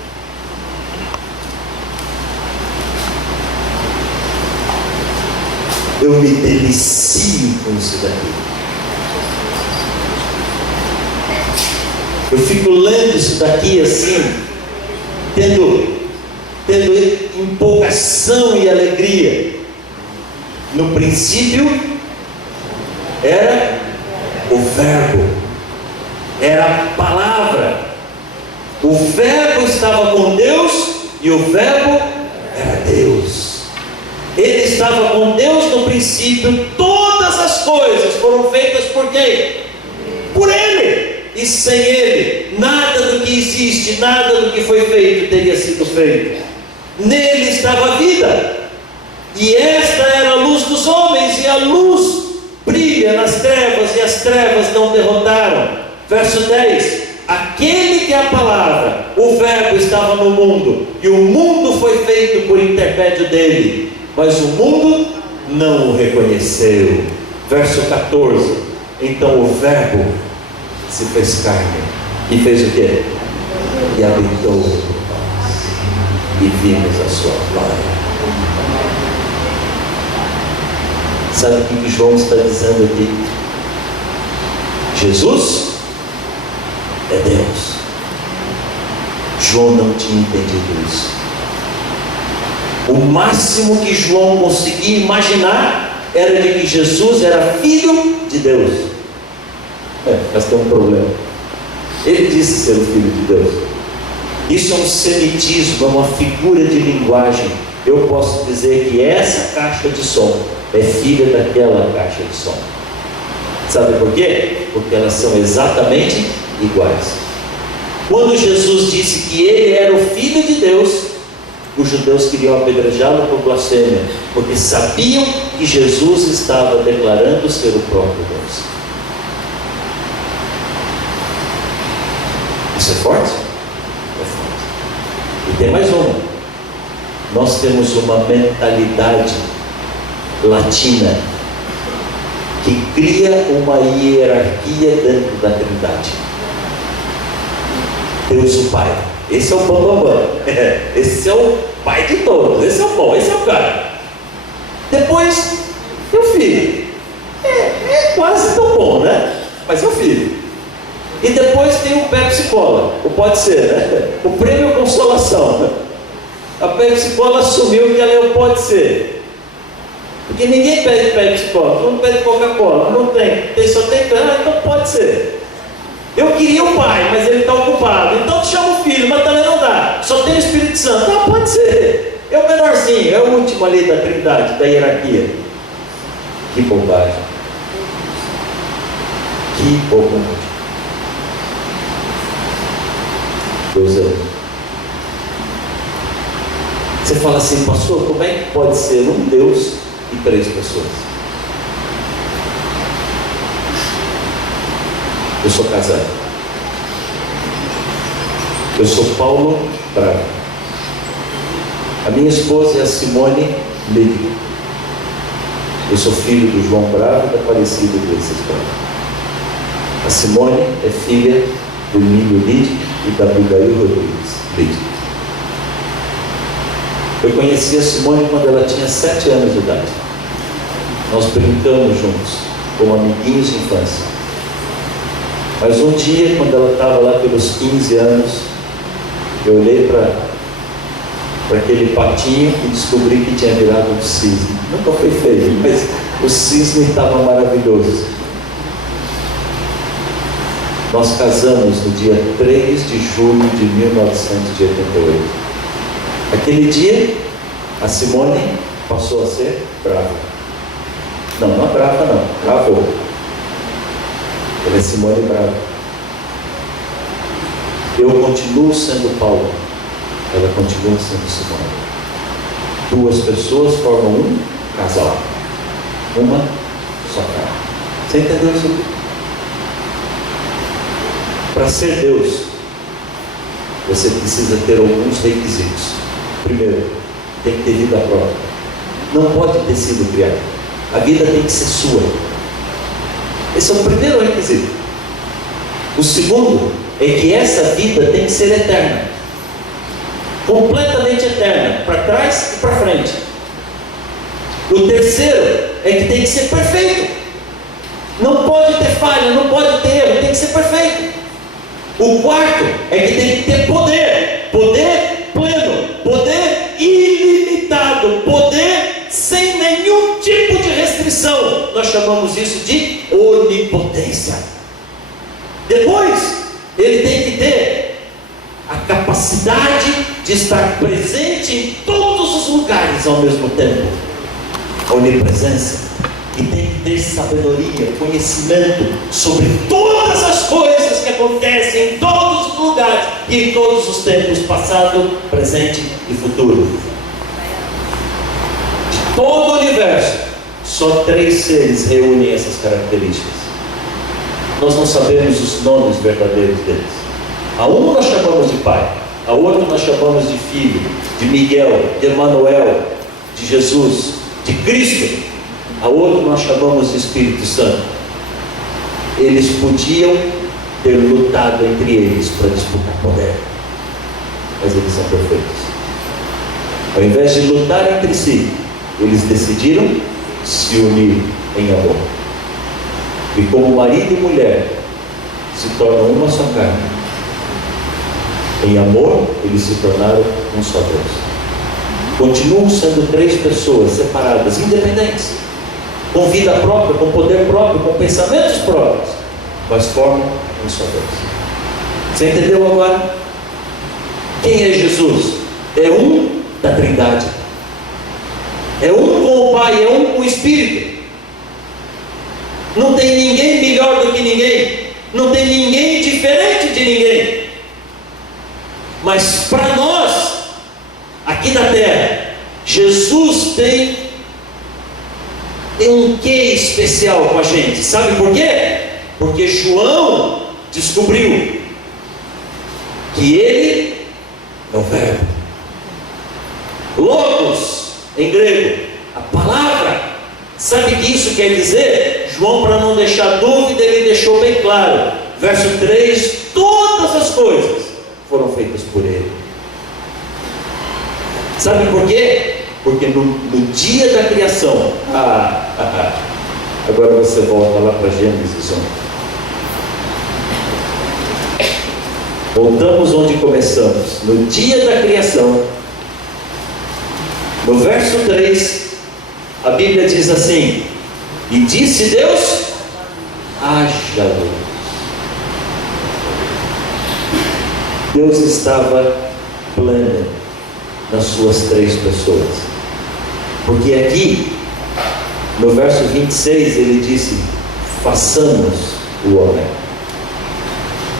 Eu me delicio com isso daqui. Eu fico lendo isso daqui assim, tendo empolgação e alegria. No princípio era o Verbo, era a palavra. O Verbo estava com Deus e o Verbo era Deus. Ele estava com Deus no princípio. Todas as coisas foram feitas por quem? Por Ele. E sem Ele, nada do que existe, nada do que foi feito teria sido feito. Nele estava a vida, e esta era a luz dos homens, e a luz brilha nas trevas, e as trevas não derrotaram. Verso 10: aquele que é a palavra, o Verbo estava no mundo, e o mundo foi feito por intermédio dele, mas o mundo não o reconheceu. Verso 14: então o Verbo se fez carne e fez o quê? E habitou entre nós, e vimos a sua glória. Sabe o que João está dizendo aqui? Jesus é Deus. João não tinha entendido isso. O máximo que João conseguia imaginar era de que Jesus era filho de Deus. Mas tem um problema. Ele disse ser o filho de Deus. Isso é um semitismo, é uma figura de linguagem. Eu posso dizer que essa caixa de som é filha daquela caixa de som. Sabe por quê? Porque elas são exatamente iguais. Quando Jesus disse que ele era o filho de Deus, os judeus queriam apedrejá-lo por blasfêmia, porque sabiam que Jesus estava declarando ser o próprio Deus. Isso é forte? É forte. E tem mais uma. Nós temos uma mentalidade latina. que cria uma hierarquia dentro da Trindade. Deus o Pai, esse é o bambambam, esse é o pai de todos, esse é o bom, esse é o cara. Depois, o filho, é quase tão bom, né? Mas é o filho. E depois tem o Pepsi Cola, ou pode ser, né? O prêmio consolação. A Pepsi Cola assumiu que ela é o pode ser. Porque ninguém pede Pepsi Cola, todo mundo pede Coca-Cola, não tem, só tem, então pode ser. Eu queria o pai, mas ele está ocupado, então chama o filho, mas também não dá, só tem o Espírito Santo, pode ser. É o menorzinho, é o último ali da Trindade, da hierarquia. Que bobagem. Que bobagem. Deus é. Você fala assim, pastor, como é que pode ser um Deus e 3 pessoas? Eu sou casado. Eu sou Paulo Braga. A minha esposa é a Simone Lídio. Eu sou filho do João Bravo e da Aparecida Iglesias Bravo. A Simone é filha do Emílio Lídio e da Abigail Rodrigues Lídio. Eu conheci a Simone quando ela tinha 7 anos de idade. Nós brincamos juntos, como amiguinhos de infância. Mas um dia, quando ela estava lá pelos 15 anos, eu olhei para aquele patinho e descobri que tinha virado um cisne. Nunca foi feio, mas o cisne estava maravilhoso. Nós casamos no dia 3 de julho de 1988. Aquele dia, a Simone passou a ser brava. Não é brava não, bravou. Ela é Simone Brava. Eu continuo sendo Paulo, ela continua sendo Simone. 2 pessoas formam um casal, uma só carne. Você entendeu isso aqui? Para ser Deus, você precisa ter alguns requisitos. Primeiro, tem que ter vida própria. Não pode ter sido criado. A vida tem que ser sua. Esse é o primeiro requisito. O segundo é que essa vida tem que ser eterna, completamente eterna, para trás e para frente. O terceiro é que tem que ser perfeito. Não pode ter falha, não pode ter erro, tem que ser perfeito. O quarto é que tem que ter poder, poder pleno, poder ilimitado, poder sem nenhum tipo de restrição. Nós chamamos isso de onipotência. Depois, ele tem que ter a capacidade de estar presente em todos os lugares ao mesmo tempo. A onipresença. E tem que ter sabedoria, conhecimento sobre todas as coisas que acontecem em todos os lugares e em todos os tempos, passado, presente e futuro. De todo o universo, só 3 seres reúnem essas características. Nós não sabemos os nomes verdadeiros deles. A um nós chamamos de Pai, a outro nós chamamos de Filho, de Miguel, de Emanuel, de Jesus, de Cristo. A outro nós chamamos de Espírito Santo. Eles podiam ter lutado entre eles para disputar poder, mas eles são perfeitos. Ao invés de lutar entre si, eles decidiram se unir em amor. E como marido e mulher se tornam uma só carne, em amor eles se tornaram um só Deus. Continuam sendo 3 pessoas separadas, independentes, com vida própria, com poder próprio, com pensamentos próprios, mas formam um só Deus. Você entendeu agora? Quem é Jesus? É um da Trindade. É um com o Pai, é um com o Espírito. Não tem ninguém melhor do que ninguém. Não tem ninguém diferente de ninguém. Mas para nós, aqui na terra, Jesus tem um quê especial com a gente. Sabe por quê? Porque João descobriu que ele é o Verbo. Logos, em grego, a palavra Sabe o que isso quer dizer? João, para não deixar dúvida, ele deixou bem claro. Verso 3: todas as coisas foram feitas por ele. Sabe por quê? Porque no dia da criação, agora você volta lá para Gênesis 1. Voltamos onde começamos. No dia da criação, no verso 3, a Bíblia diz assim: e disse Deus, haja luz. Deus estava pleno nas suas três pessoas. Porque aqui, no verso 26, ele disse: façamos o homem.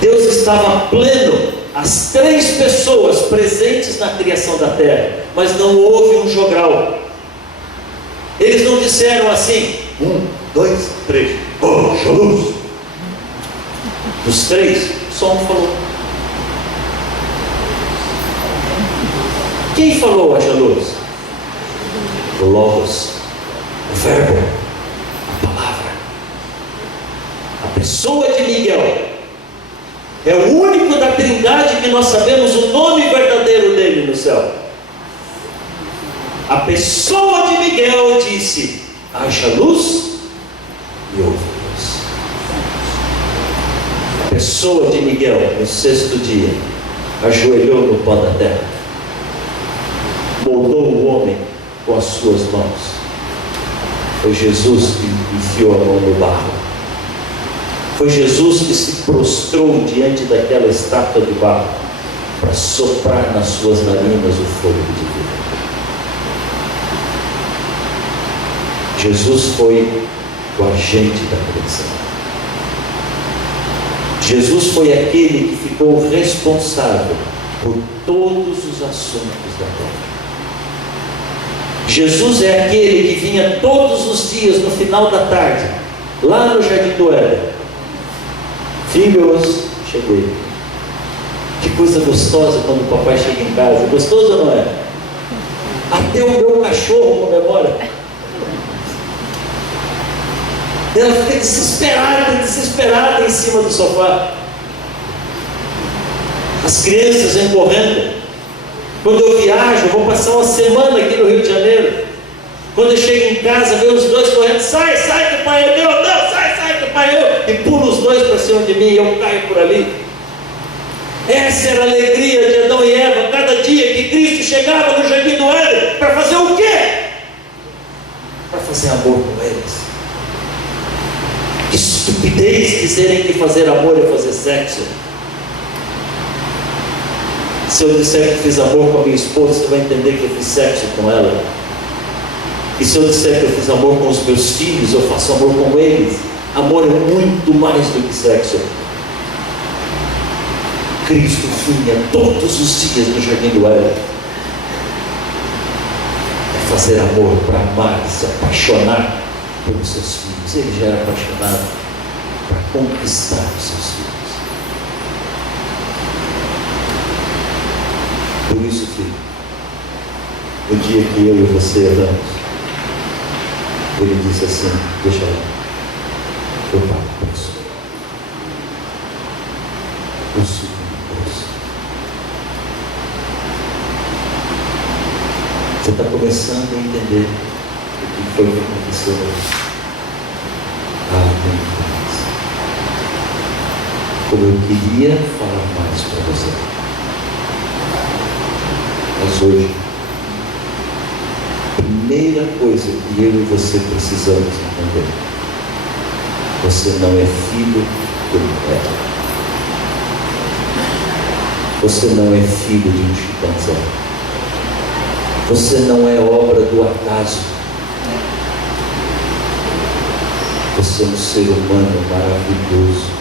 Deus estava pleno, as três pessoas presentes na criação da terra, mas não houve um jogral. Eles não disseram assim: 1, 2, 3, haja luz. Dos três, só um falou. Quem falou haja luz? O Logos, o Verbo, a palavra, a pessoa de Miguel. É o único da Trindade que nós sabemos o nome verdadeiro dele no céu. A pessoa de Miguel disse: haja luz, e houve luz. A pessoa de Miguel, no sexto dia, ajoelhou no pó da terra, moldou o homem com as suas mãos. Foi Jesus que enfiou a mão no barro. Foi Jesus que se prostrou diante daquela estátua de barro para soprar nas suas narinas o fôlego de vida. Jesus foi o agente da criação. Jesus foi aquele que ficou responsável por todos os assuntos da terra. Jesus é aquele que vinha todos os dias no final da tarde, lá no Jardim do Éden: filhos, cheguei. Que coisa gostosa quando o papai chega em casa. Gostoso ou não é? Até o meu cachorro comemora. Ela fica desesperada em cima do sofá. As crianças vêm correndo. Quando eu viajo, eu vou passar uma semana aqui no Rio de Janeiro. Quando eu chego em casa, vejo os dois correndo: sai que o pai é meu, não, sai que o pai é meu. E pulo os dois para cima de mim e eu caio por ali. Essa era a alegria de Adão e Eva, cada dia que Cristo chegava no Jardim do Éden. Para fazer o quê? Para fazer amor com eles. Que estupidez dizerem que fazer amor é fazer sexo. Se eu disser que fiz amor com a minha esposa, você vai entender que eu fiz sexo com ela. E se eu disser que eu fiz amor com os meus filhos, eu faço amor com eles. Amor é muito mais do que sexo. Cristo vinha todos os dias no Jardim do Éden. É fazer amor, para amar, se apaixonar pelos seus filhos. Ele já era apaixonado para conquistar os seus filhos. Por isso, filho, no dia que eu e você erramos, ele disse assim: deixa eu pago o preço. Eu subo o preço. Você está começando a entender o que foi que aconteceu hoje. Muito mais. Como eu queria falar mais para você. Mas hoje, a primeira coisa que eu e você precisamos entender: você não é filho do inferno. Você não é filho de um chimpanzé. Você não é obra do acaso. Você é um ser humano maravilhoso,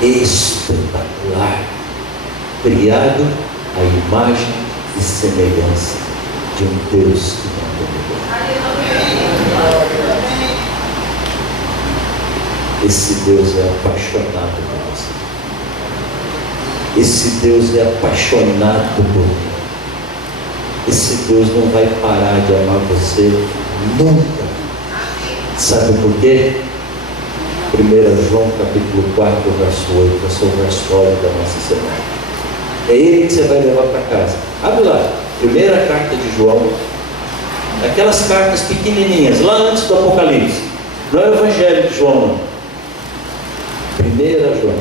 espetacular, criado à imagem e semelhança de um Deus que não tem igual. Esse Deus é apaixonado por você. Esse Deus é apaixonado por mim. Esse Deus não vai parar de amar você nunca. Sabe por quê? 1 João capítulo 4, verso 8, vai ser o verso áudio da nossa semana. É ele que você vai levar para casa. Abre lá, primeira carta de João, aquelas cartas pequenininhas, lá antes do Apocalipse. Não é o Evangelho de João, não. 1 João.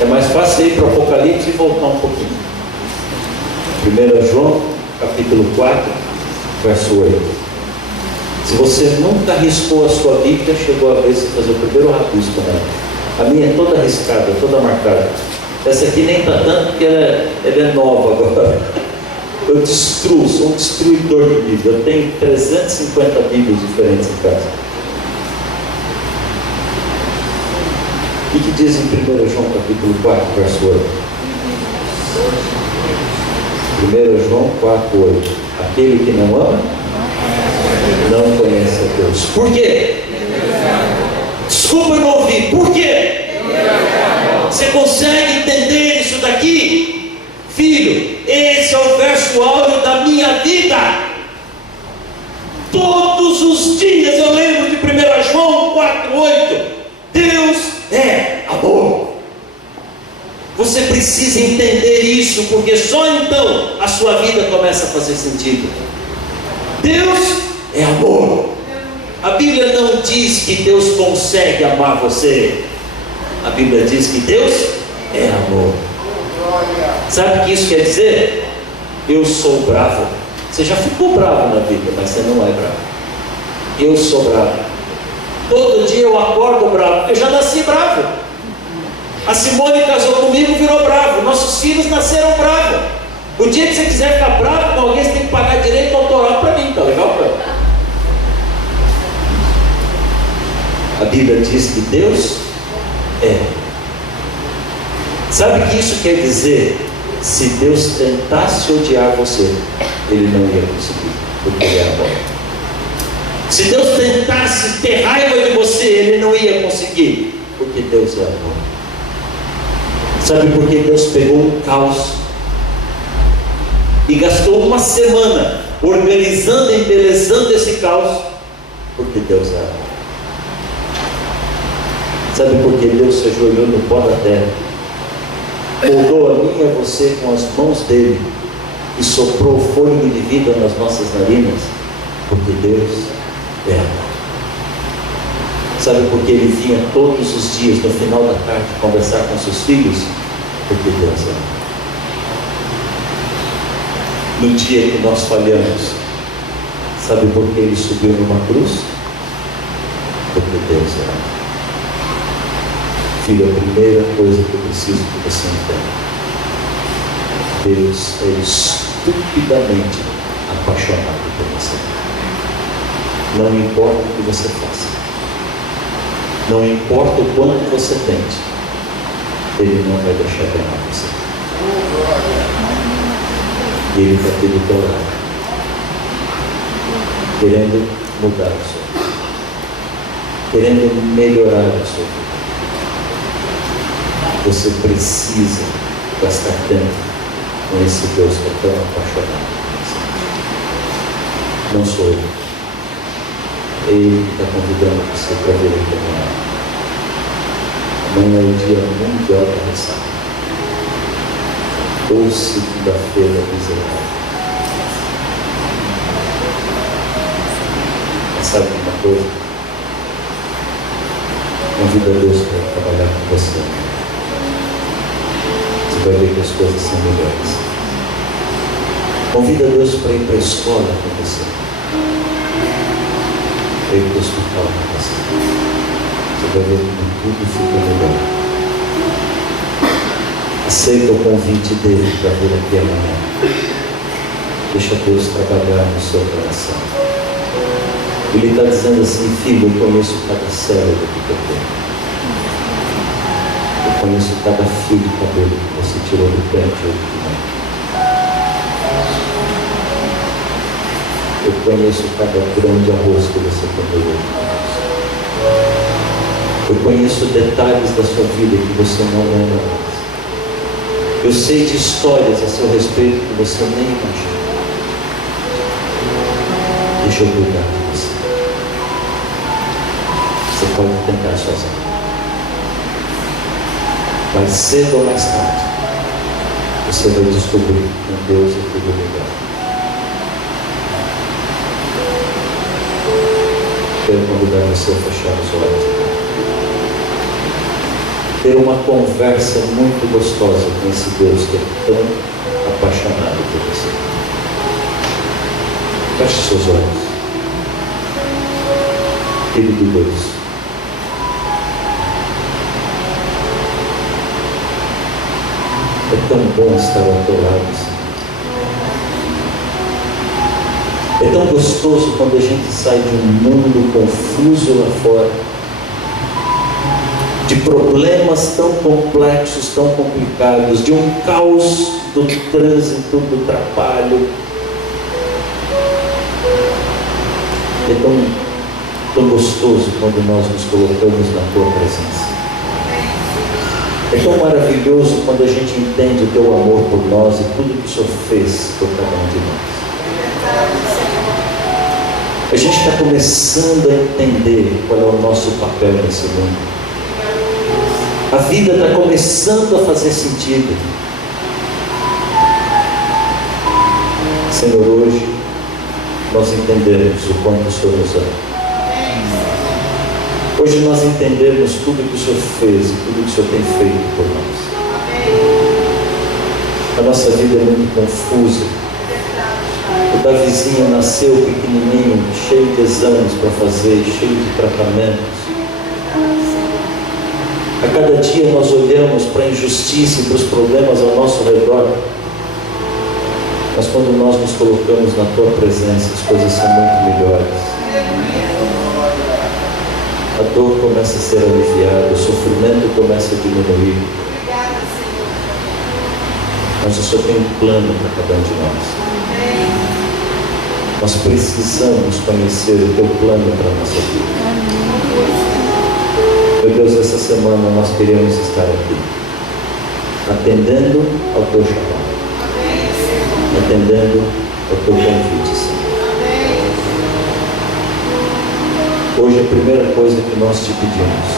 É mais fácil ir para o Apocalipse e voltar um pouquinho. 1 João capítulo 4, verso 8. Se você nunca riscou a sua Bíblia, chegou a vez de fazer o primeiro rabisco nela. A minha é toda riscada, toda marcada. Essa aqui nem está tanto porque ela é nova agora. Eu destruo, sou um destruidor de Bíblia. Eu tenho 350 Bíblias diferentes em casa. O que diz em 1 João capítulo 4, verso 8? 1 João 4, 8. Aquele que não ama, não conhece a Deus. Por quê? Desculpa, eu não ouvi. Por quê? Você consegue entender isso daqui? Filho, esse é o verso áureo da minha vida. Todos os dias eu lembro de 1 João 4, 8. Deus é amor. Você precisa entender isso, porque só então a sua vida começa a fazer sentido. Deus é amor. A Bíblia não diz que Deus consegue amar você. A Bíblia diz que Deus é amor. Sabe o que isso quer dizer? Eu sou bravo. Você já ficou bravo na vida, mas você não é bravo. Eu sou bravo. Todo dia eu acordo bravo. Eu já nasci bravo. A Simone casou comigo, virou bravo. Nossos filhos nasceram bravos. O dia que você quiser ficar bravo com alguém, você tem que pagar direito autoral para mim, tá legal? A Bíblia diz que Deus é. Sabe o que isso quer dizer? Se Deus tentasse odiar você, Ele não ia conseguir, porque Ele é amor. Se Deus tentasse ter raiva de você, Ele não ia conseguir, porque Deus é amor. Sabe por que Deus pegou um caos e gastou uma semana organizando e embelezando esse caos? Porque Deus é amor. Sabe por que Deus se ajoelhou no pó da terra, moldou a mim e a você com as mãos dele e soprou o fôlego de vida nas nossas narinas? Porque Deus é amor. Sabe por que ele vinha todos os dias no final da tarde conversar com seus filhos? Porque Deus é amor. No dia que nós falhamos, sabe por que ele subiu numa cruz? Porque Deus é amor. Filho, a primeira coisa que eu preciso que você entenda: Deus é estupidamente apaixonado por você. Não importa o que você faça, não importa o quanto você tente, Ele não vai deixar de amar você. E Ele está aqui do teu lado, querendo mudar a sua vida, querendo melhorar a sua vida. Você precisa gastar tempo com esse Deus que é tão apaixonado por você. Não sou eu. Ele está convidando você para ver ele caminhar. Amanhã é o dia mundial da ressaca. Ou segunda-feira miserável. Mas sabe uma coisa? Convida Deus para trabalhar com você. Você vai ver que as coisas são melhores. Convida Deus para ir para a escola com você, para ir para o hospital com você. Você vai ver que tudo fica melhor. Aceita o convite dele para vir aqui amanhã. Deixa Deus trabalhar no seu coração. Ele está dizendo assim: filho, eu conheço cada célula que eu tenho. Eu conheço cada fio de cabelo que você tirou do pente hoje de manhã. Eu conheço cada grão de arroz que você comeu hoje. Eu conheço detalhes da sua vida que você não lembra mais. Eu sei de histórias a seu respeito que você nem imagina. Deixa eu cuidar de você. Você pode tentar sozinho. Mas cedo ou mais tarde, você vai descobrir que Deus é tudo melhor. Quero convidar você a fechar os olhos. Ter uma conversa muito gostosa com esse Deus que é tão apaixonado por você. Feche seus olhos. Filho de Deus, é tão bom estar ao teu lado, Senhor. É tão gostoso quando a gente sai de um mundo confuso lá fora, de problemas tão complexos, tão complicados, de um caos do trânsito, do trabalho. É tão gostoso quando nós nos colocamos na tua presença. É tão maravilhoso quando a gente entende o teu amor por nós e tudo que o Senhor fez por cada um de nós. A gente está começando a entender qual é o nosso papel nesse mundo. A vida está começando a fazer sentido. Senhor, hoje nós entendemos o quanto o Senhor nos ama. Hoje nós entendemos tudo que o Senhor fez e tudo que o Senhor tem feito por nós. A nossa vida é muito confusa. O Davizinho nasceu pequenininho, cheio de exames para fazer, cheio de tratamentos. A cada dia nós olhamos para a injustiça e para os problemas ao nosso redor. Mas quando nós nos colocamos na tua presença, as coisas são muito melhores. A dor começa a ser aliviada, o sofrimento começa a diminuir. Mas o Senhor tem um plano para cada um de nós. Nós precisamos conhecer o teu plano para a nossa vida. Meu Deus, essa semana nós queremos estar aqui, atendendo ao teu chamado, atendendo ao teu convite, Senhor. Hoje a primeira coisa que nós te pedimos,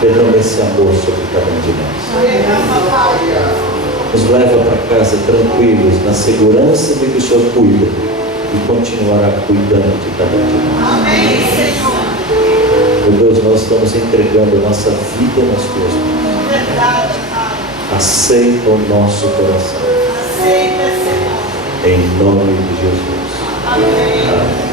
derrama esse amor sobre cada um de nós. Nos leva para casa tranquilos, na segurança de que o Senhor cuida e continuará cuidando de cada um de nós. Amém, Senhor. Meu Deus, nós estamos entregando a nossa vida nas tuas mãos. Verdade, Pai. Aceita o nosso coração. Aceita, Senhor. Em nome de Jesus. Amém. Amém.